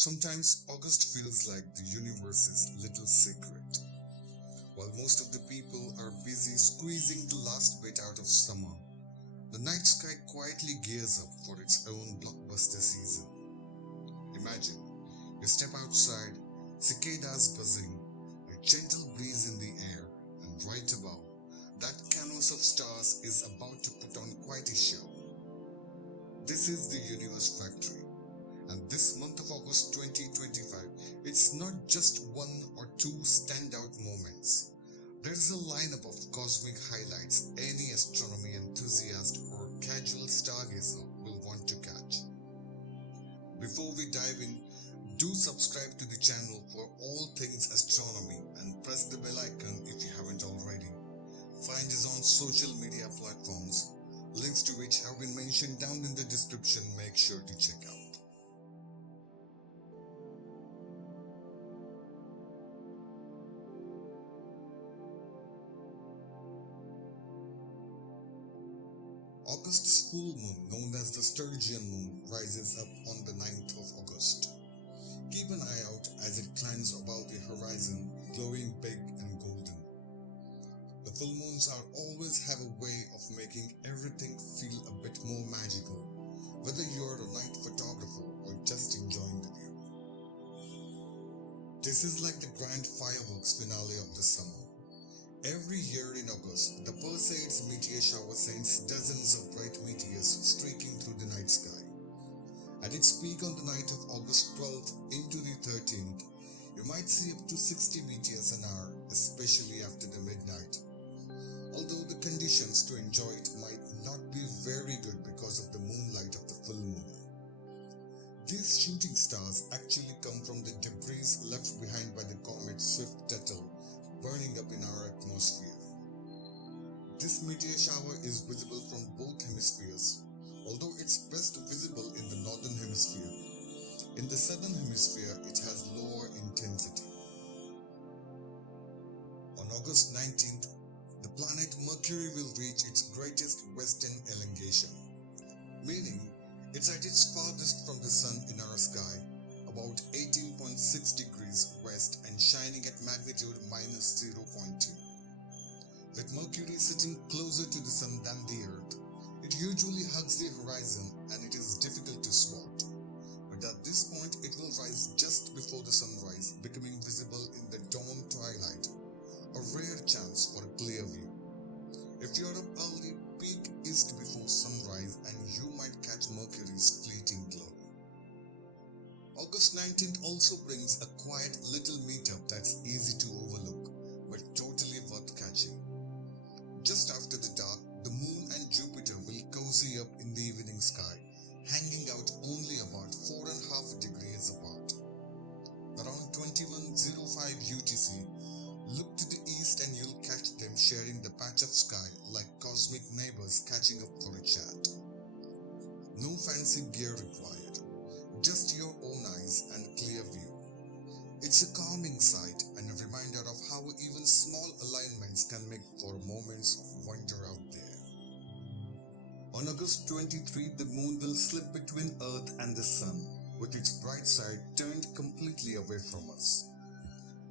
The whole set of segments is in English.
Sometimes August feels like the universe's little secret. While most of the people are busy squeezing the last bit out of summer, the night sky quietly gears up for its own blockbuster season. Imagine, you step outside, cicadas buzzing, a gentle breeze in the air, and right above, that canvas of stars is about to put on quite a show. This is the Universe Factory, and this month of August 2025, it's not just one or two standout moments. There is a lineup of cosmic highlights any astronomy enthusiast or casual stargazer will want to catch. Before we dive in, do subscribe to the channel for all things astronomy and press the bell icon if you haven't already. Find us on social media platforms, links to which have been mentioned down in the description. Make sure to check out. August's full moon, known as the Stellarium moon, rises up on the 9th of August. Keep an eye out as it climbs above the horizon, glowing big and golden. The full moons always have a way of making everything feel a bit more magical, whether you're a night photographer or just enjoying the view. This is like the grand fireworks finale of the summer. Every year in August, the Perseids meteor shower sends dozens of bright meteors streaking through the night sky. At its peak on the night of August 12th into the 13th, you might see up to 60 meteors an hour, especially after the midnight. Although the conditions to enjoy it might not be very good because of the moonlight of the full moon. These shooting stars actually come from the debris left behind by the comet Swift-Tuttle, burning up in our atmosphere. This meteor shower is visible from both hemispheres, although it's best visible in the northern hemisphere. In the southern hemisphere, it has lower intensity. On August 19th, the planet Mercury will reach its greatest western elongation, meaning it's at its farthest from the sun in our sky, about 18.6 degrees west and shining at magnitude -0.2. With Mercury sitting closer to the sun than the Earth, it usually hugs the horizon and it is difficult to spot. But at this point, it will rise just before the sunrise, becoming visible in the dawn twilight, a rare chance for a clear view. If you're up early, peek east before sunrise and you might catch Mercury's fleeting glow. August 19th also brings a quiet little meetup that's easy to overlook, but totally worth catching. Just after the dark, the moon and Jupiter will cozy up in the evening sky, hanging out only about 4.5 degrees apart. Around 21:05 UTC, look to the east and you'll catch them sharing the patch of sky like cosmic neighbors catching up for a chat. No fancy gear required, just your own eyes and clear view. It's a calming sight and a reminder of how even small alignments can make for moments of wonder out there. On August 23, the moon will slip between Earth and the sun, with its bright side turned completely away from us.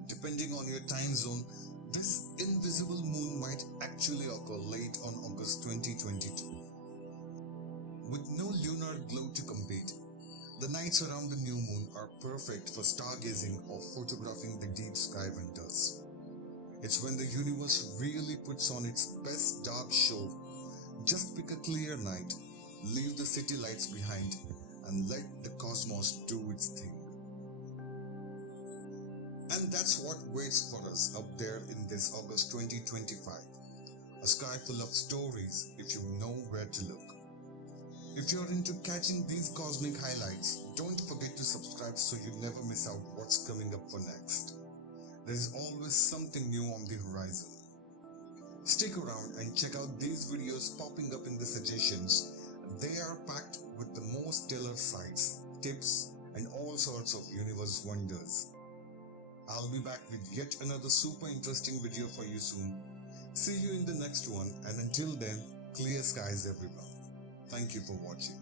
Depending on your time zone, this invisible moon might actually occur late on August 2022. With no lunar glow to compete, the nights around the new moon are perfect for stargazing or photographing the deep sky wonders. It's when the universe really puts on its best dark show. Just pick a clear night, leave the city lights behind, and let the cosmos do its thing. And that's what waits for us up there in this August 2025. A sky full of stories if you know where to look. If you're into catching these cosmic highlights, don't forget to subscribe so you never miss out what's coming up for next. There's always something new on the horizon. Stick around and check out these videos popping up in the suggestions. They are packed with the most stellar sights, tips, and all sorts of universe wonders. I'll be back with yet another super interesting video for you soon. See you in the next one, and until then, clear skies everyone. Thank you for watching.